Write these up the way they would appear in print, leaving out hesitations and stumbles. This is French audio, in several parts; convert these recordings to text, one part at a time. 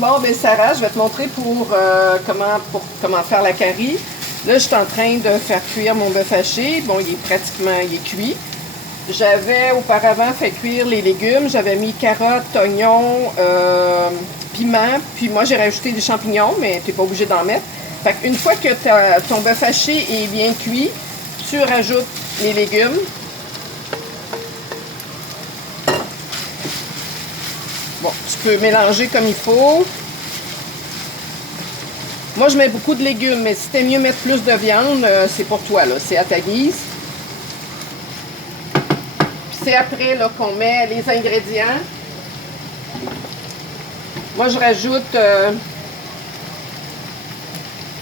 Bon, ben Sarah, je vais te montrer comment faire la curry. Là, je suis en train de faire cuire mon bœuf haché. Bon, il est cuit. J'avais auparavant fait cuire les légumes. J'avais mis carottes, oignons, piment. Puis moi, j'ai rajouté des champignons, mais tu n'es pas obligé d'en mettre. Fait qu'une fois que ton bœuf haché est bien cuit, tu rajoutes les légumes. Bon, tu peux mélanger comme il faut. Moi, je mets beaucoup de légumes, mais si t'aimes mieux mettre plus de viande, c'est pour toi, là. C'est à ta guise. Puis c'est après là, qu'on met les ingrédients. Moi, je rajoute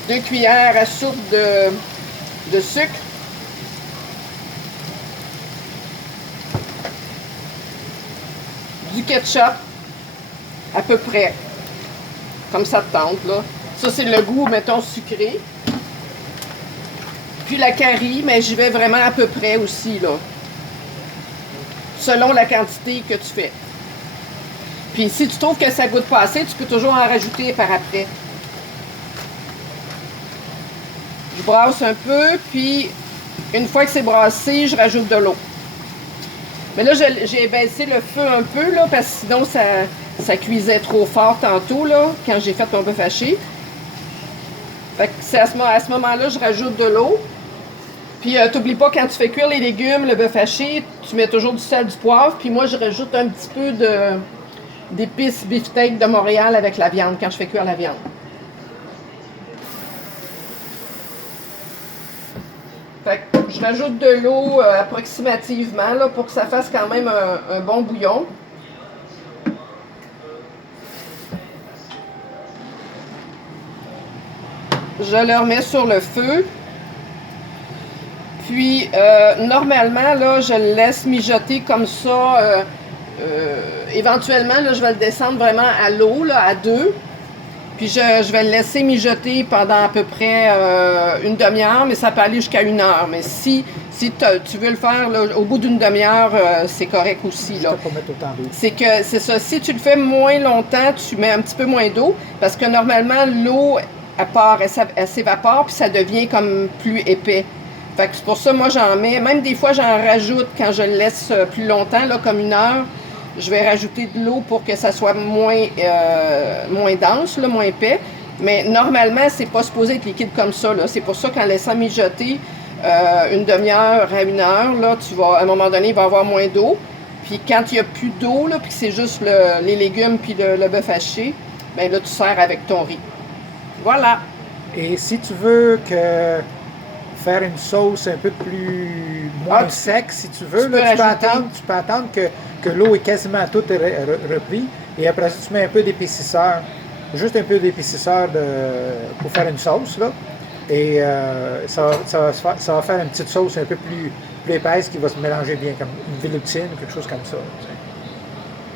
2 cuillères à soupe de sucre. Du ketchup, à peu près, comme ça te tente, là. Ça, c'est le goût, mettons, sucré. Puis la curry, mais j'y vais vraiment à peu près aussi, là. Selon la quantité que tu fais. Puis si tu trouves que ça goûte pas assez, tu peux toujours en rajouter par après. Je brasse un peu, puis une fois que c'est brassé, je rajoute de l'eau. Mais là, j'ai baissé le feu un peu, là, parce que sinon, ça cuisait trop fort tantôt, là, quand j'ai fait mon bœuf haché. Fait que c'est à ce moment-là, je rajoute de l'eau. Puis, t'oublies pas, quand tu fais cuire les légumes, le bœuf haché, tu mets toujours du sel, du poivre. Puis moi, je rajoute un petit peu d'épices beefsteak de Montréal avec la viande, quand je fais cuire la viande. Fait que je rajoute de l'eau approximativement, là, pour que ça fasse quand même un bon bouillon. Je le remets sur le feu. Puis, normalement, là, je le laisse mijoter comme ça. Éventuellement, là, je vais le descendre vraiment à l'eau, là, à 2. Puis, je vais le laisser mijoter pendant à peu près une demi-heure, mais ça peut aller jusqu'à 1 heure. Mais si tu veux le faire là, au bout d'une demi-heure, c'est correct aussi. Là. Pas mettre autant d'eau. C'est ça. Si tu le fais moins longtemps, tu mets un petit peu moins d'eau, parce que normalement, l'eau, elle s'évapore, puis ça devient comme plus épais. Fait que c'est pour ça, moi, j'en mets. Même des fois, j'en rajoute quand je le laisse plus longtemps, là, comme 1 heure. Je vais rajouter de l'eau pour que ça soit moins dense, là, moins épais. Mais normalement, c'est pas supposé être liquide comme ça. C'est pour ça qu'en laissant mijoter une demi-heure à 1 heure, là, à un moment donné, il va y avoir moins d'eau. Puis quand il n'y a plus d'eau, puis que c'est juste les légumes puis le bœuf haché, bien là, tu sers avec ton riz. Voilà. Et si tu veux faire une sauce un peu moins sec, si tu veux, tu peux attendre que l'eau est quasiment toute reprise. Et après ça, tu mets un peu d'épaississeur, juste un peu d'épaississeur pour faire une sauce, là. Et ça va faire une petite sauce un peu plus épaisse qui va se mélanger bien, comme une véloutine, quelque chose comme ça.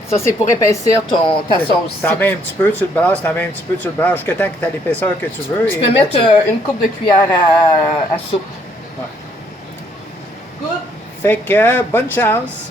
Ça, c'est pour épaissir ta sauce. T'en mets un petit peu, tu le brasses, jusqu'à temps que tu as l'épaisseur que tu veux. Tu peux mettre une coupe de cuillère à soupe. Ouais. Good. Fait que bonne chance!